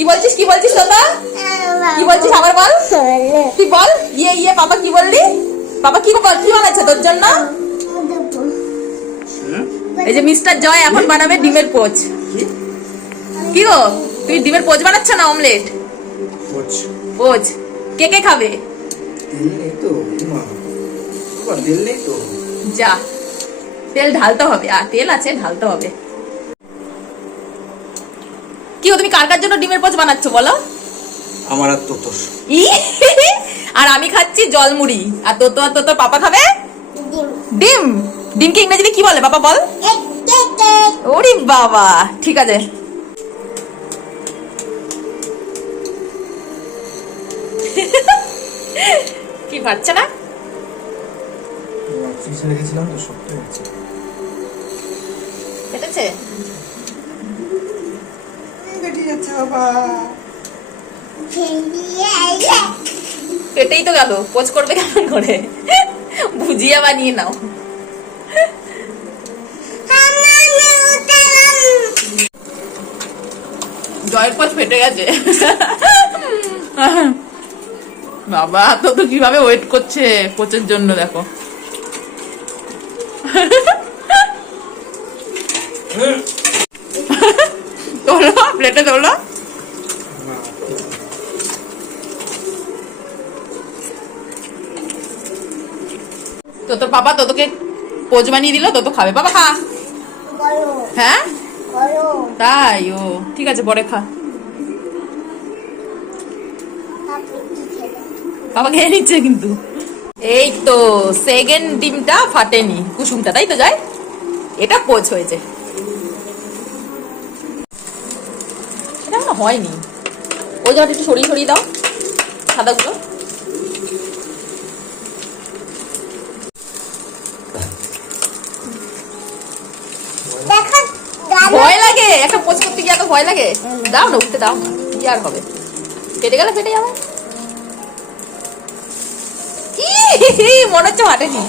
কি বলছিস দাদা? কি বলছিস আবার বল, তুই বল। ইয়ে পাপা কি বললি? পাপা কি বানাচ্ছে তোর জন্য? এই যে মিস্টার জয় এখন বানাবে ডিমের পোচ। কি গো, তুমি ডিমের পোচ বানাচ্ছ না অমলেট? পোচ কে কে খাবে? যা, তেল ঢালতে হবে, আর তেল আছে ঢালতে হবে। কি গো, তুমি কার কার জন্য ডিমের পোচ বানাচ্ছ বলো? আমার আর তোতোর। আর আমি খাচ্ছি জলমুড়ি, আর তোর পাপা খাবে ডিম। ডিমকে ইংরেজিতে কি বলে বাবা বল? ওরে বাবা, ঠিক আছে। কি পাচ্ছে না? কেটেছে? পেটেই তো গেল, পোচ করবে কেমন করে? ভুজিয়া বানিয়ে নাও। জয়ের পোচ ফেটে গেছে। বাবা তো কিভাবে ওয়েট করছে কোচের জন্য, দেখো। তোলো প্লেটে তোলো। তোর পাপা তোকে পোচ বানিয়ে দিল, তো খাবে। বাবা খা। হ্যাঁ তাই, ও ঠিক আছে, পরে খা। বাবা খেয়ে নিচ্ছে কিন্তু। এই তো সেকেন্ড ডিমটা ফাটেনি, কুসুমটা, তাই তো যায়, এটা পোচ হয়েছে। এটা মনে হয়নি, ওই জায়গাটা একটু সরিয়ে দাও সাদাগুলো। ভয় লাগে একটা পোচ করতে গিয়ে, এত ভয় লাগে। দাও না, উঠতে দাও না, কি আর হবে, ফেটে গেলে ফেটে যাবে। মনে হচ্ছে হাঁটেনি।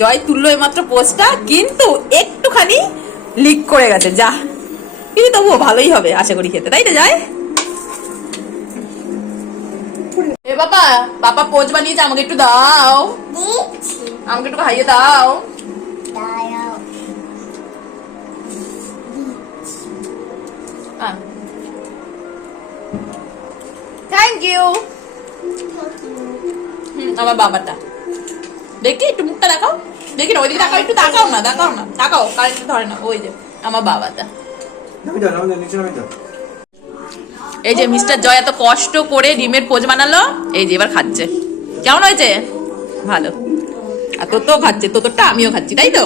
জয় তুললো এইমাত্র পোস্টটা, কিন্তু একটুখানি লিক করে গেছে, যা, কিন্তু তবুও ভালোই হবে আশা করি খেতে, তাই তো জয়? এ বাবা, বাবা পোচ বানিয়েছে, আমাকে একটু দাও, আমাকে একটু খাইয়ে দাও। Thank you. আমার বাবাটা দেখি, একটু মুখটা দেখাও, দেখি না, ওইদিকে তাকাও, একটু তাকাও না, তাকাও, কারেন্ট ধরে না, ওই যে আমার বাবাটা। এই যে মিস্টার জয় এত কষ্ট করে ডিমের পোচ বানালো, এই যে এবার খাচ্ছে। কেমন হয়েছে? ভালো। আর তোরটাও খাচ্ছে, তোরটা আমিও খাচ্ছি, তাই তো?